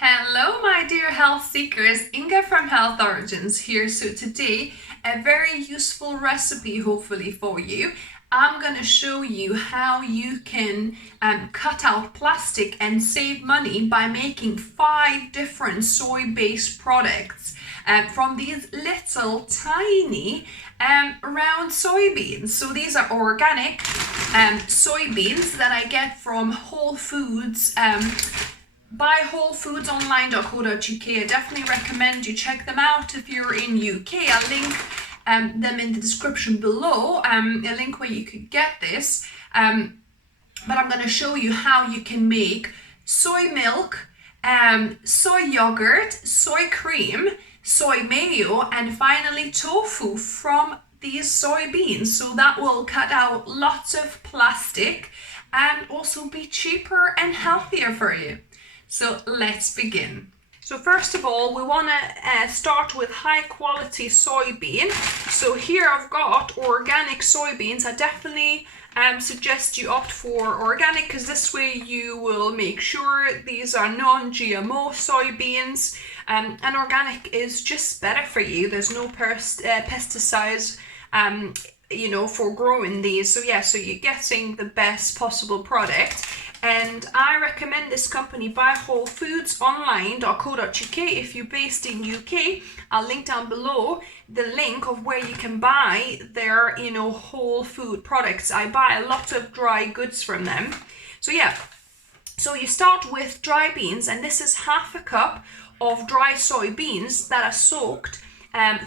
Hello, my dear health seekers. Inga from Health Origins here. So today, a very useful recipe hopefully for you. I'm going to show you how you can cut out plastic and save money by making 5 different soy-based products from these little tiny round soybeans. So these are organic soybeans that I get from Whole Foods. Buy wholefoodsonline.co.uk. I definitely recommend you check them out if you're in UK. I'll link them in the description below, a link where you could get this. But I'm going to show you how you can make soy milk, soy yogurt, soy cream, soy mayo, and finally tofu from these soybeans. So that will cut out lots of plastic and also be cheaper and healthier for you. So let's begin. So first of all, we want to start with high quality soybean. So here I've got organic soybeans. I definitely suggest you opt for organic because this way you will make sure these are non-GMO soybeans. And organic is just better for you. There's no pesticides for growing these. So yeah, so you're getting the best possible product. And I recommend this company, buy wholefoodsonline.co.uk. If you're based in UK, I'll link down below the link of where you can buy their, whole food products. I buy a lot of dry goods from them. So yeah, so you start with dry beans, and this is half a cup of dry soybeans that are soaked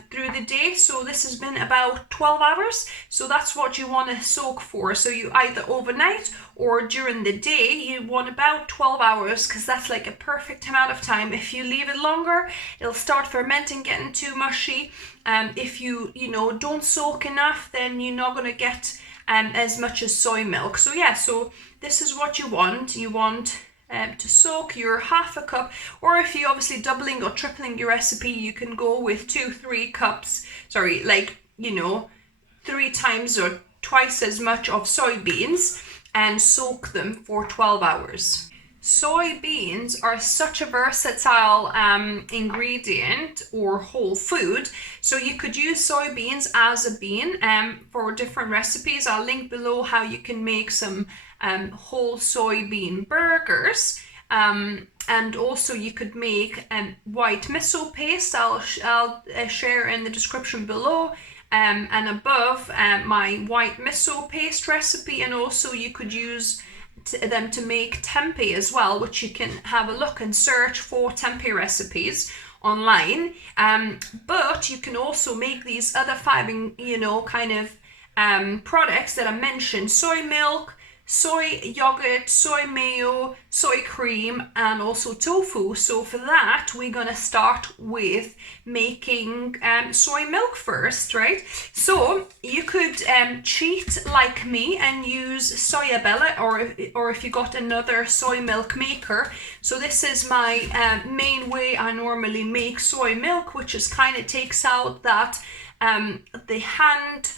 through the day. So this has been about 12 hours. So that's what you want to soak for. So you either overnight or during the day, you want about 12 hours because that's like a perfect amount of time. If you leave it longer, it'll start fermenting, getting too mushy. If you don't soak enough, then you're not going to get as much as soy milk. So yeah, so this is what you want. You want to soak your half a cup, or if you're obviously doubling or tripling your recipe, you can go with 2-3 cups, 3 times or twice as much of soybeans and soak them for 12 hours. Soybeans are such a versatile ingredient or whole food, so you could use soybeans as a bean for different recipes. I'll link below how you can make some whole soybean burgers, and also you could make white miso paste. I'll share in the description below and above my white miso paste recipe, and also you could use them to make tempeh as well, which you can have a look and search for tempeh recipes online. But you can also make these other 5 products that I mentioned: soy milk, soy yogurt, soy mayo, soy cream, and also tofu. So for that, we're gonna start with making soy milk first, right? So you could cheat like me and use soyabella, or if you got another soy milk maker. So this is my main way I normally make soy milk, which is kind of takes out that the hand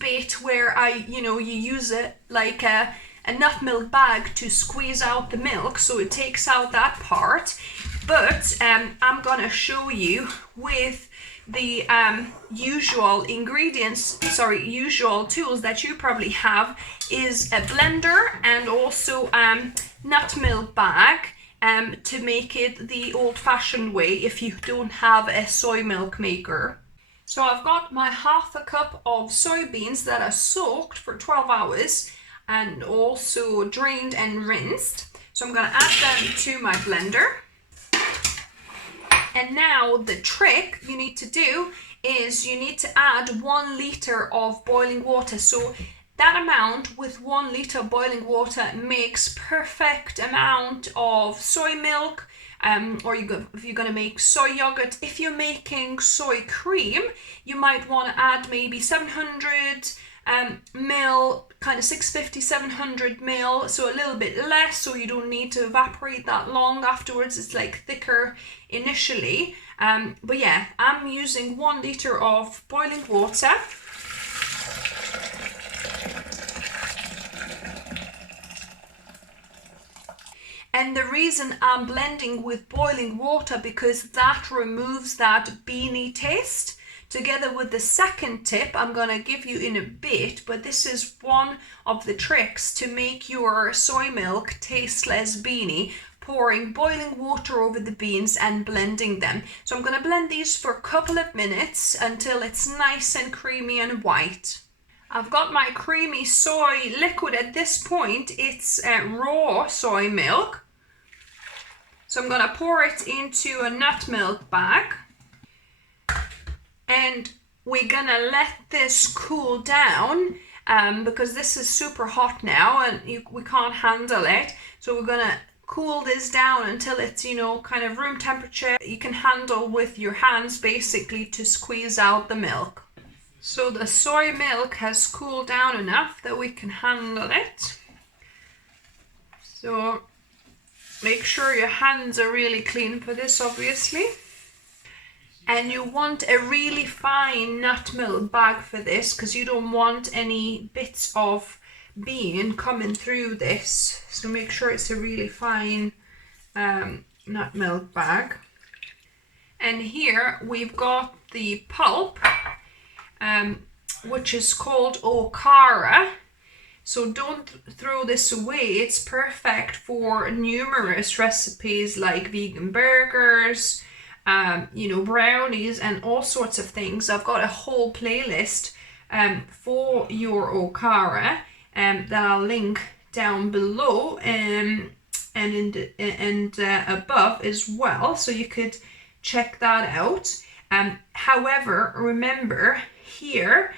bit where you use it like a nut milk bag to squeeze out the milk, so it takes out that part. But I'm gonna show you with the usual tools that you probably have, is a blender and also nut milk bag to make it the old-fashioned way if you don't have a soy milk maker. So I've got my half a cup of soybeans that are soaked for 12 hours and also drained and rinsed. So I'm going to add them to my blender. And now the trick you need to do is you need to add 1 liter of boiling water. So that amount with 1 liter of boiling water makes perfect amount of soy milk. Or if you're going to make soy yogurt. If you're making soy cream, you might want to add maybe 700 ml, kind of 650, 700 ml, so a little bit less, so you don't need to evaporate that long afterwards. It's like thicker initially. But yeah, I'm using 1 liter of boiling water. And the reason I'm blending with boiling water, because that removes that beany taste. Together with the second tip I'm going to give you in a bit, but this is one of the tricks to make your soy milk taste less beany: pouring boiling water over the beans and blending them. So I'm going to blend these for a couple of minutes until it's nice and creamy and white. I've got my creamy soy liquid at this point. It's raw soy milk. So I'm going to pour it into a nut milk bag. And we're going to let this cool down because this is super hot now and we can't handle it. So we're going to cool this down until it's, you know, kind of room temperature. You can handle with your hands basically to squeeze out the milk. So the soy milk has cooled down enough that we can handle it. So make sure your hands are really clean for this, obviously. And you want a really fine nut milk bag for this because you don't want any bits of bean coming through this. So make sure it's a really fine nut milk bag. And here we've got the pulp, which is called okara. So don't throw this away. It's perfect for numerous recipes like vegan burgers, you know, brownies and all sorts of things. I've got a whole playlist for your okara that I'll link down below and above as well, so you could check that out. However, remember here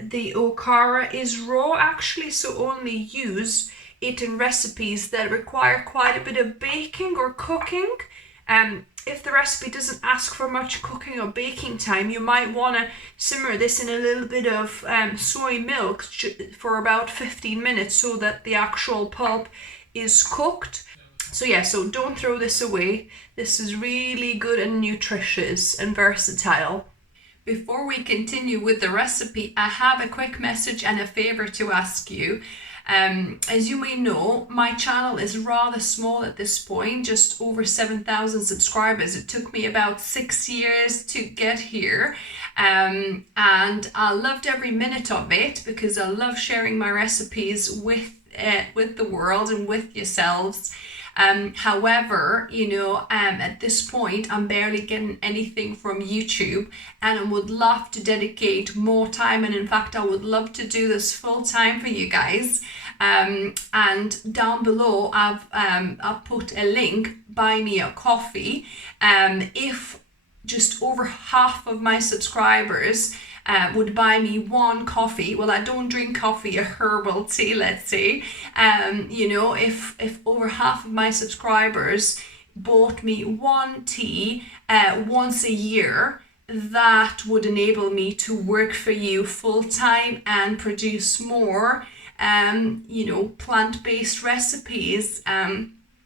the okara is raw actually, so only use it in recipes that require quite a bit of baking or cooking. If the recipe doesn't ask for much cooking or baking time, you might want to simmer this in a little bit of soy milk for about 15 minutes so that the actual pulp is cooked. So yeah, so don't throw this away. This is really good and nutritious and versatile. Before we continue with the recipe, I have a quick message and a favor to ask you. As you may know, my channel is rather small at this point, just over 7,000 subscribers. It took me about 6 years to get here, and I loved every minute of it because I love sharing my recipes with the world and with yourselves. However, you know, at this point, I'm barely getting anything from YouTube, and I would love to dedicate more time. And in fact, I would love to do this full time for you guys. And down below, I've put a link, buy me a coffee. If just over half of my subscribers would buy me one coffee. Well, I don't drink coffee, a herbal tea, let's say. You know, if over half of my subscribers bought me one tea once a year, that would enable me to work for you full time and produce more, you know, plant-based recipes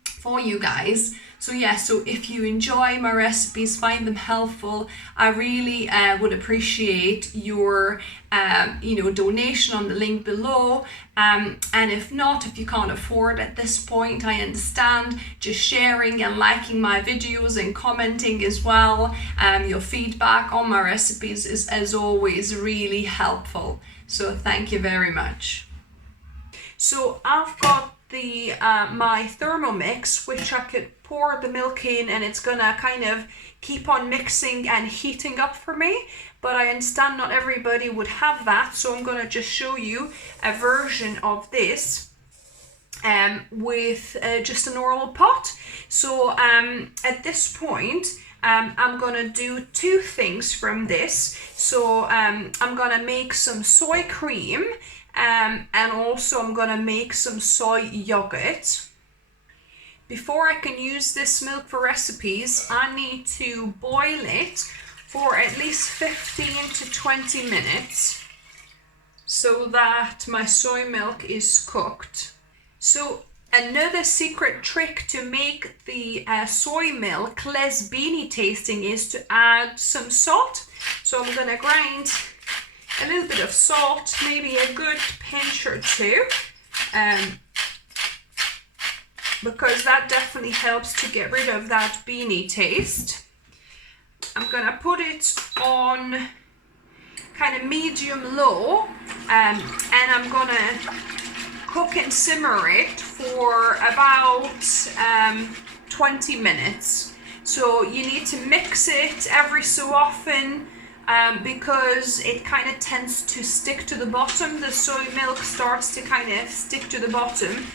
for you guys. So yeah, so if you enjoy my recipes, find them helpful, I really would appreciate your you know, donation on the link below. And if not, if you can't afford at this point, I understand. Just sharing and liking my videos and commenting as well. Your feedback on my recipes is, as always, really helpful. So thank you very much. So I've got the my Thermomix, which I could pour the milk in and it's gonna kind of keep on mixing and heating up for me, but I understand not everybody would have that, so I'm gonna just show you a version of this with just a normal pot. So at this point I'm gonna do two things from this. So I'm gonna make some soy cream, and also I'm gonna make some soy yogurt. Before I can use this milk for recipes, I need to boil it for at least 15 to 20 minutes so that my soy milk is cooked. So another secret trick to make the soy milk less beany tasting is to add some salt. So I'm gonna grind a little bit of salt, maybe a good pinch or two. because that definitely helps to get rid of that beanie taste. I'm gonna put it on kind of medium low, and I'm gonna cook and simmer it for about 20 minutes. So you need to mix it every so often, because it kind of tends to stick to the bottom. The soy milk starts to kind of stick to the bottom.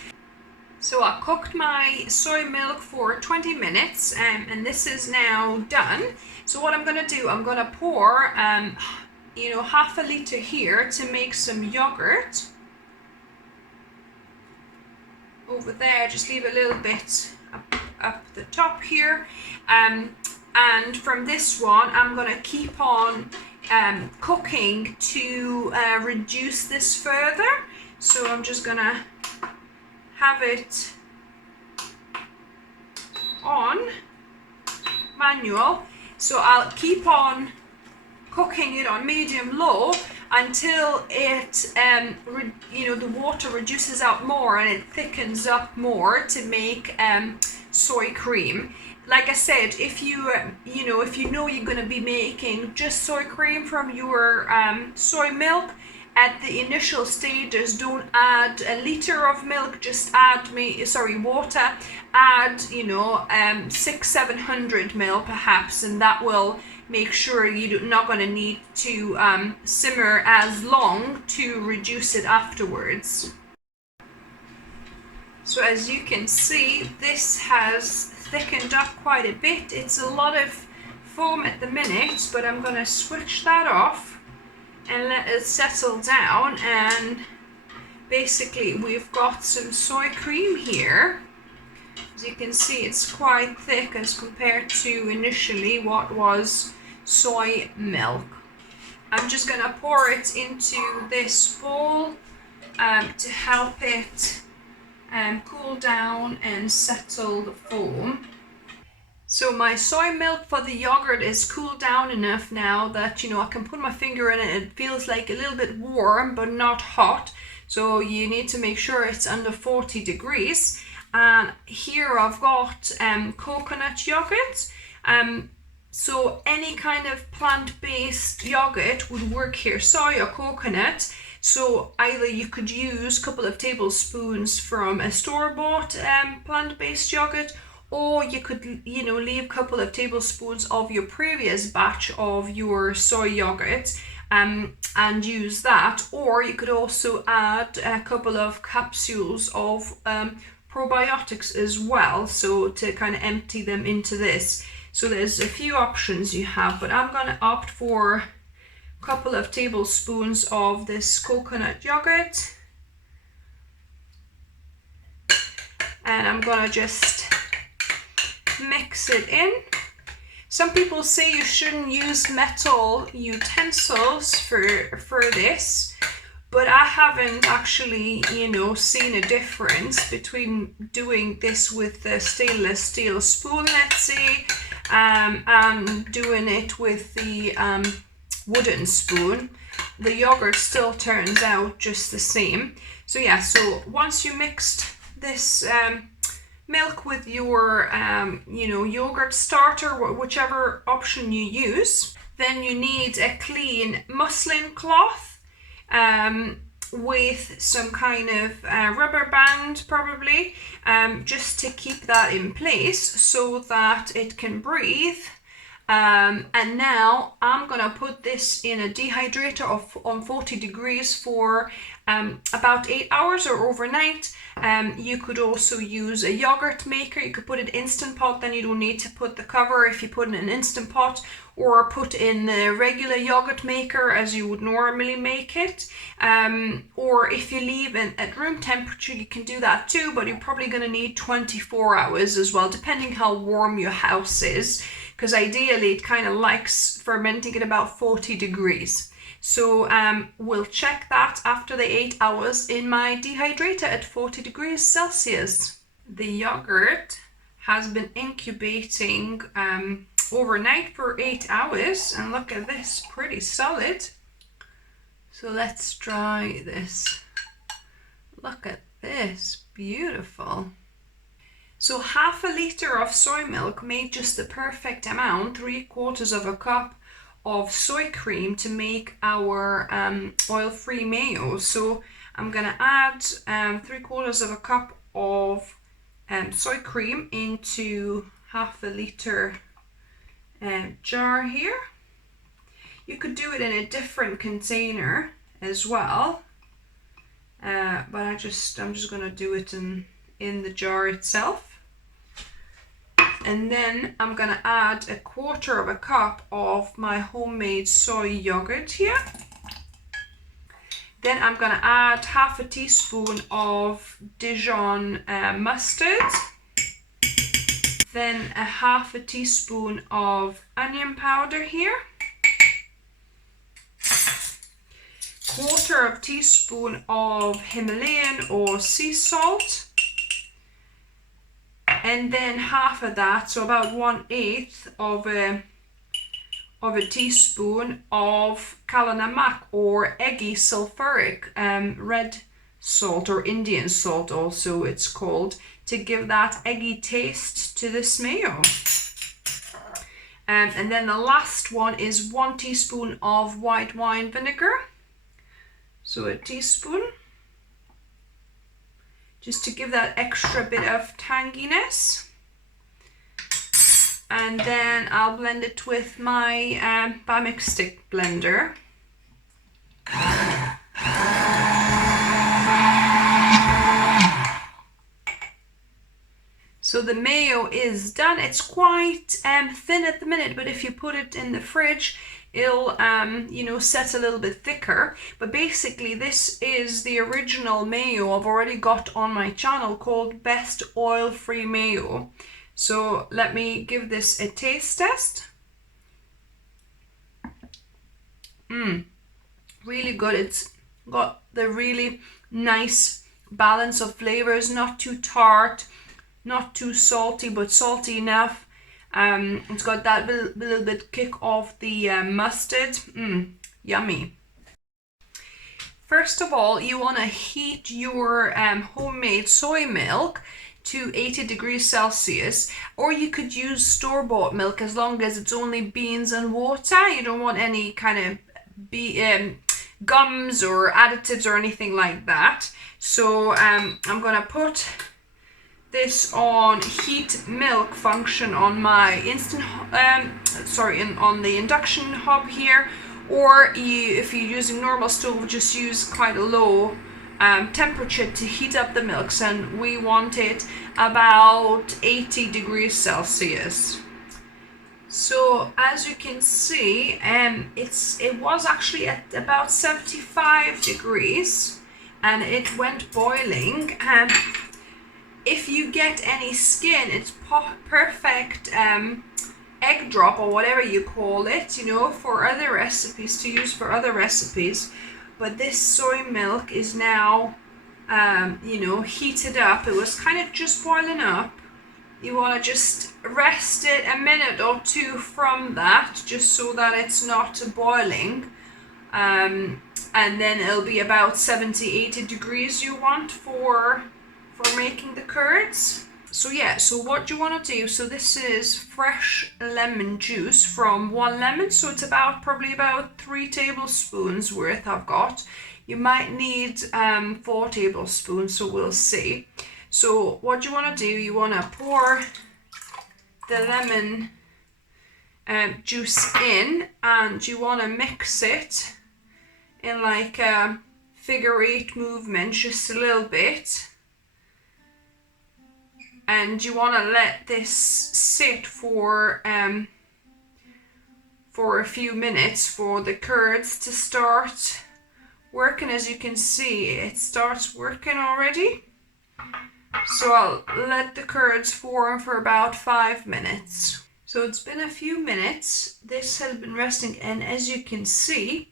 So I cooked my soy milk for 20 minutes, and this is now done. So what I'm going to do, I'm going to pour half a litre here to make some yogurt. Over there, just leave a little bit up the top here. And from this one, I'm going to keep on cooking to reduce this further. So I'm just going to have it on manual. So I'll keep on cooking it on medium low until it the water reduces out more and it thickens up more to make soy cream. Like I said, if you know you're going to be making just soy cream from your soy milk, at the initial stages, don't add a litre of milk, just add water, add 600-700 ml perhaps, and that will make sure you're not going to need to simmer as long to reduce it afterwards. So as you can see, this has thickened up quite a bit. It's a lot of foam at the minute, but I'm going to switch that off and let it settle down, and basically we've got some soy cream here. As you can see, it's quite thick as compared to initially what was soy milk. I'm just going to pour it into this bowl to help it cool down and settle the foam. So my soy milk for the yogurt is cooled down enough now that I can put my finger in it. It feels like a little bit warm but not hot. So you need to make sure it's under 40 degrees. And here I've got coconut yogurt. So any kind of plant-based yogurt would work here, soy or coconut. So either you could use a couple of tablespoons from a store-bought plant-based yogurt, or you could leave a couple of tablespoons of your previous batch of your soy yogurt and use that. Or you could also add a couple of capsules of probiotics as well, so to kind of empty them into this. So there's a few options you have, but I'm going to opt for a couple of tablespoons of this coconut yogurt, and I'm going to just mix it in. Some people say you shouldn't use metal utensils for this, but I haven't actually seen a difference between doing this with the stainless steel spoon, let's say, and doing it with the wooden spoon. The yogurt still turns out just the same. So yeah, so once you mixed this milk with your yogurt starter, whichever option you use, then you need a clean muslin cloth with some kind of rubber band probably, just to keep that in place so that it can breathe. And now I'm gonna put this in a dehydrator on 40 degrees for about 8 hours or overnight. You could also use a yogurt maker. You could put it Instant Pot, then you don't need to put the cover if you put in an Instant Pot, or put in the regular yogurt maker as you would normally make it. Or if you leave it at room temperature, you can do that too, but you're probably going to need 24 hours as well, depending how warm your house is, because ideally it kind of likes fermenting at about 40 degrees. So we'll check that after the 8 hours in my dehydrator at 40 degrees Celsius. The yogurt has been incubating overnight for 8 hours, and look at this, pretty solid. So let's try this. Look at this, beautiful. So half a litre of soy milk made just the perfect amount, 3/4 of a cup of soy cream to make our oil-free mayo. So I'm gonna add 3/4 of a cup of soy cream into half a litre jar here. You could do it in a different container as well, but I'm just gonna do it in the jar itself. And then I'm gonna add 1/4 of a cup of my homemade soy yogurt here. Then I'm gonna add half a teaspoon of Dijon mustard. Then a half a teaspoon of onion powder here. 1/4 teaspoon of Himalayan or sea salt. And then half of that, so about 1/8 of a teaspoon of kala namak, or eggy sulfuric red salt, or Indian salt also it's called, to give that eggy taste to this mayo. And then the last one is 1 teaspoon of white wine vinegar. So a teaspoon, just to give that extra bit of tanginess. And then I'll blend it with my Bamix stick blender. So the mayo is done. It's quite thin at the minute, but if you put it in the fridge, it'll set a little bit thicker. But basically this is the original mayo I've already got on my channel, called Best Oil-Free Mayo. So let me give this a taste test. Really good. It's got the really nice balance of flavors, not too tart, not too salty, but salty enough. It's got that little bit kick of the mustard. Yummy. First of all, you want to heat your homemade soy milk to 80 degrees Celsius, or you could use store-bought milk as long as it's only beans and water. You don't want any kind of gums or additives or anything like that. So I'm gonna put this on heat milk function on my on the induction hob here, or if you're using normal stove, just use quite a low temperature to heat up the milks, and we want it about 80 degrees Celsius. So as you can see, it was actually at about 75 degrees and it went boiling. If you get any skin, it's perfect egg drop, or whatever you call it, for other recipes, to use for other recipes. But this soy milk is now heated up. It was kind of just boiling up. You want to just rest it a minute or two from that, just so that it's not boiling. And then it'll be about 70-80 degrees you want for making the curds. So what you want to do, so this is fresh lemon juice from 1 lemon, so it's probably about 3 tablespoons worth I've got. You might need 4 tablespoons, so we'll see. So what you want to do, you want to pour the lemon juice in, and you want to mix it in like a figure-8 movement, just a little bit. And you want to let this sit for a few minutes for the curds to start working. As you can see, it starts working already. So I'll let the curds form for about 5 minutes. So it's been a few minutes. This has been resting, and as you can see,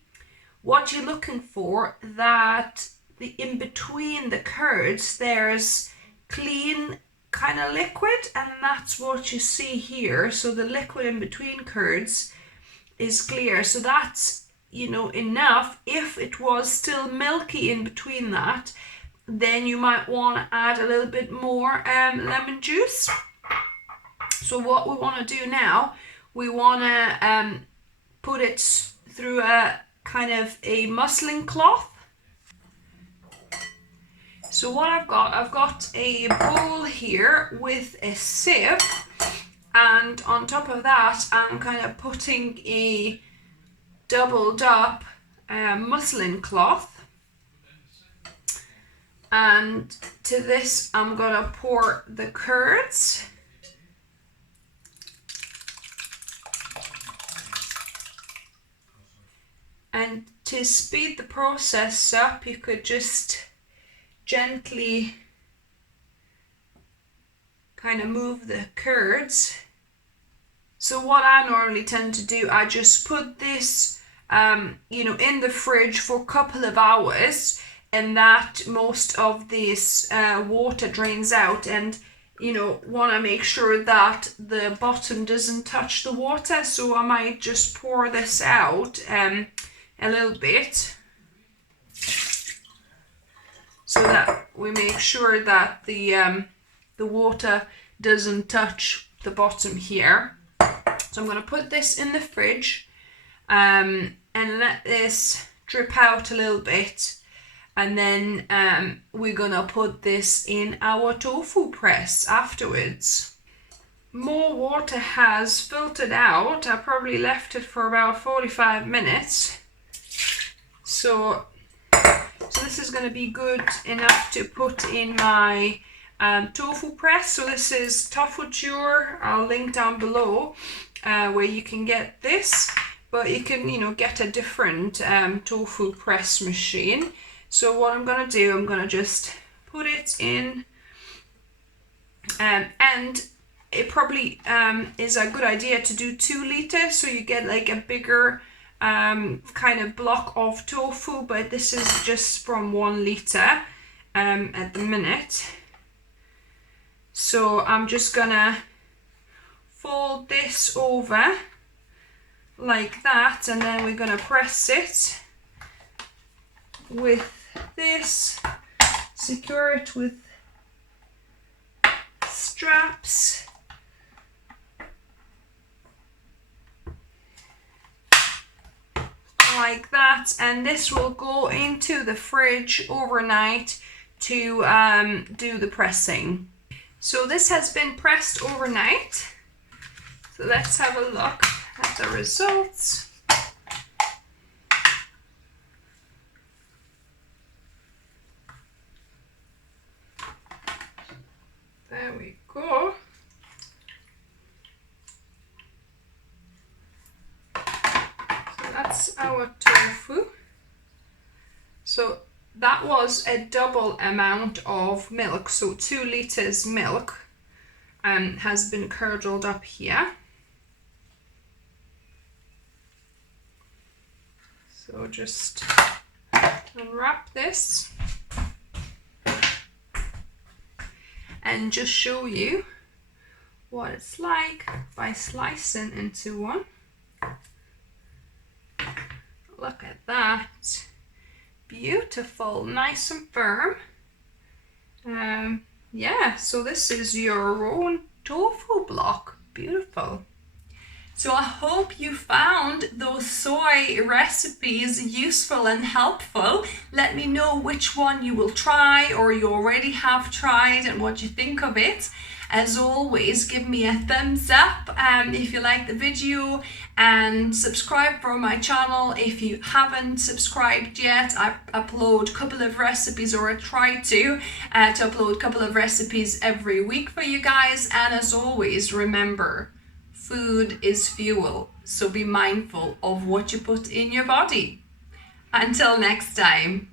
what you're looking for, that in between the curds there's clean kind of liquid, and that's what you see here. So the liquid in between curds is clear, so that's enough. If it was still milky in between that, then you might want to add a little bit more lemon juice. So what we want to do now, we want to put it through a kind of a muslin cloth. So what I've got a bowl here with a sieve, and on top of that I'm kind of putting a doubled up muslin cloth, and to this I'm gonna pour the curds. And to speed the process up, you could just gently kind of move the curds. So what I normally tend to do, I just put this in the fridge for a couple of hours, and that most of this water drains out, and want to make sure that the bottom doesn't touch the water. So I might just pour this out a little bit, so that we make sure that the water doesn't touch the bottom here. So I'm going to put this in the fridge and let this drip out a little bit, and then we're going to put this in our tofu press afterwards. More water has filtered out. I probably left it for about 45 minutes. So this is going to be good enough to put in my tofu press. So this is Tofu. I'll link down below where you can get this, but you can get a different tofu press machine. So what I'm going to do, I'm going to just put it in, and it probably is a good idea to do 2 liters, so you get like a bigger kind of block of tofu, but this is just from 1 liter at the minute. So I'm just gonna fold this over like that, and then we're gonna press it with this, secure it with straps. Like that, and this will go into the fridge overnight to do the pressing. So this has been pressed overnight. So let's have a look at the results. There we go. That's our tofu. So that was a double amount of milk, so 2 liters milk has been curdled up here. So just unwrap this and just show you what it's like by slicing into one. Look at that. Beautiful, nice and firm. Yeah, so this is your own tofu block. Beautiful. So I hope you found those soy recipes useful and helpful. Let me know which one you will try or you already have tried and what you think of it. As always, give me a thumbs up if you like the video, and subscribe for my channel if you haven't subscribed yet. I upload a couple of recipes, or I try to upload a couple of recipes every week for you guys. And as always, remember, food is fuel, so be mindful of what you put in your body. Until next time.